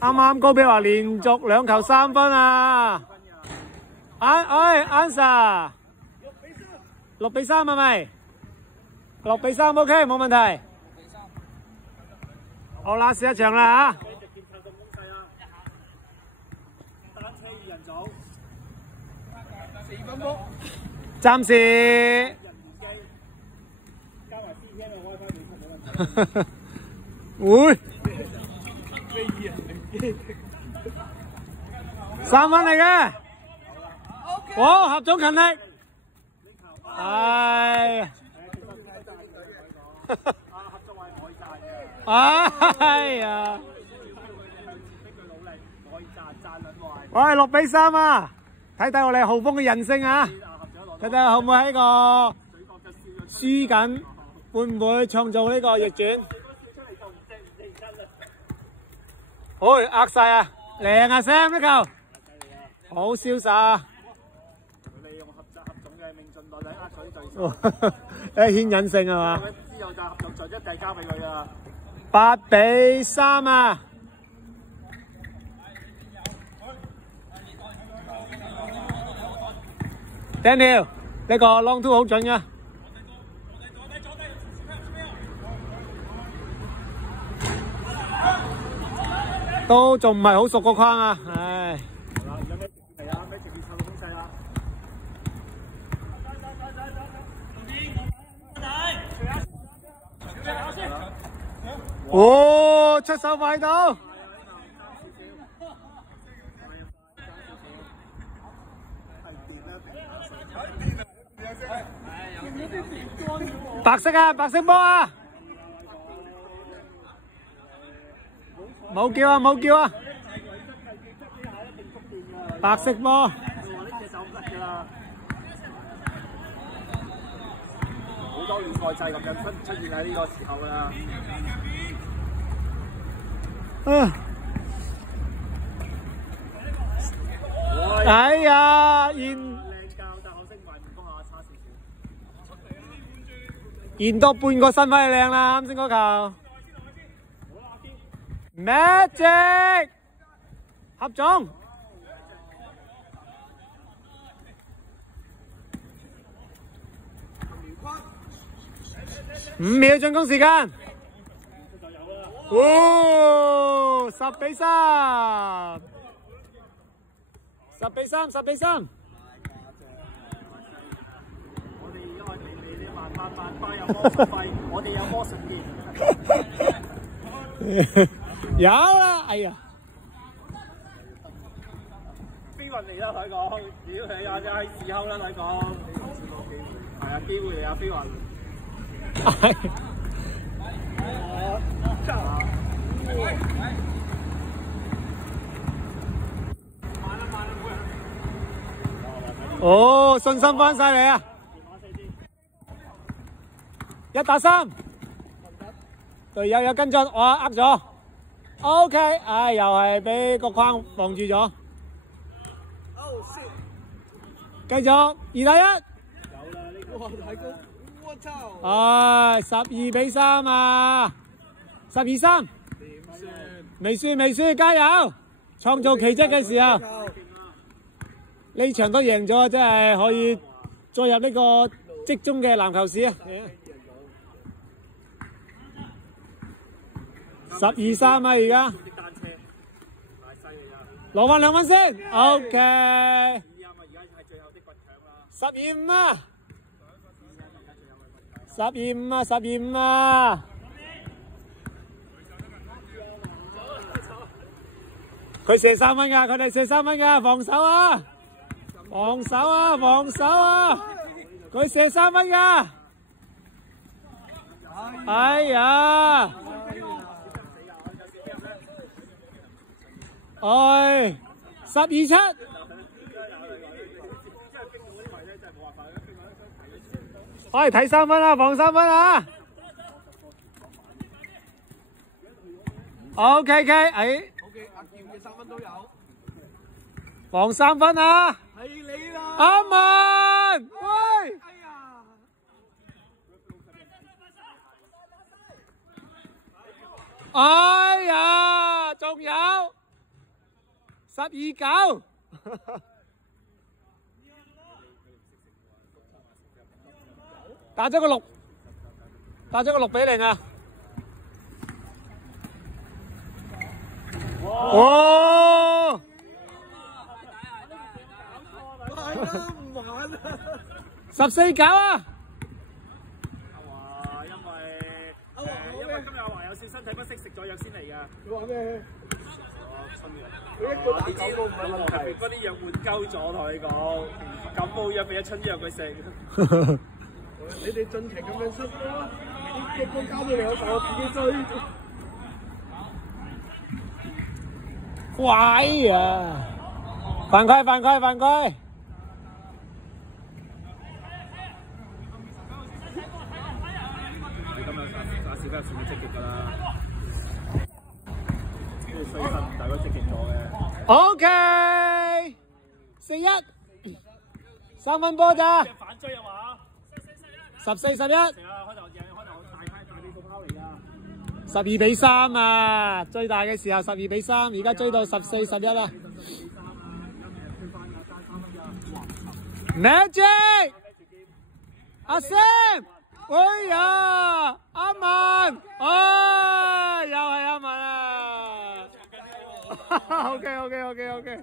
啱啱高比話連續2球3分啊！Answer 6-3係咪？6-3 OK 冇問題。好啦，試一場啦嚇。暫時會3分嚟嘅，好合總勤力，係，哎呀，我係6-3啊！睇睇我哋浩峰嘅人性啊！睇睇可唔可以喺個輸緊，會唔會創造呢個逆轉？好，呃晒啊！靚啊 Sam 呢球，好瀟灑。利用合總嘅命中率嚟呃取對手。誒，顯隱性係嘛？之後就合作一定交俾佢啊！8-3啊！Daniel， 呢個 long two 好準㗎，都仲唔係好熟個框啊，唉。哦，出手快到！白色啊，白色波啊！冇叫啊，冇叫啊！白色波。好多聯賽制咁樣出現喺呢個時候㗎啦。哎呀，延多半個身位靚啦，啱先嗰球。Magic 合總。5秒進攻時間。哦，10-3。10-3，10-3。我哋因為你啲萬八有魔術費，我哋有魔術店。有啦，哎呀！飛運嚟啦，佢講，屌你啊！就係時候啦，佢講。係啊，機會嚟啊，飛運。哦，信心翻晒嚟啊！1打3，隊友有跟進，我呃咗。OK， 唉，又係俾個框防住咗。繼續2打1。有啦，呢個太高，我操！唉，12-3啊，12-3。未輸，加油！創造奇蹟嘅時候。呢場都贏咗，真係可以再入呢個職中嘅籃球史啊！12-3啊，而家攞翻2分先 ，OK。12-5啊！12-5啊！佢射3分㗎，佢哋射3分㗎，防守啊！防守啊！佢射3分㗎！哎呀！哎，12-7。哎，睇3分啊，防3分啊！ OK，哎。阿健嘅3分都有。防3分啊！係你啦！阿文，喂！哎呀！哎呀，仲有12-9，打咗個6，打咗個6-0啊！哇！14-9啊！因為今日阿華有少身體不適，食咗藥先嚟㗎。佢話咩？佢一個打9都唔係問題。嗰啲藥換鳩咗，同你講，感冒藥俾一春藥佢食。你哋盡情咁樣出啦，啲個交到嚟我自己追。快呀！犯規犯規犯規！你今日打小雞算積極㗎啦，跟住衰身，大家積極咗嘅。OK， 4-1， 3分波咋？反追啊嘛！14-11。係啊，開頭大地個拋嚟㗎。12-3啊！最大嘅時候12-3，而家追到14-11啦。Magic， 阿 Sam， 哎呀，阿文，哎，又係阿文啊！OK。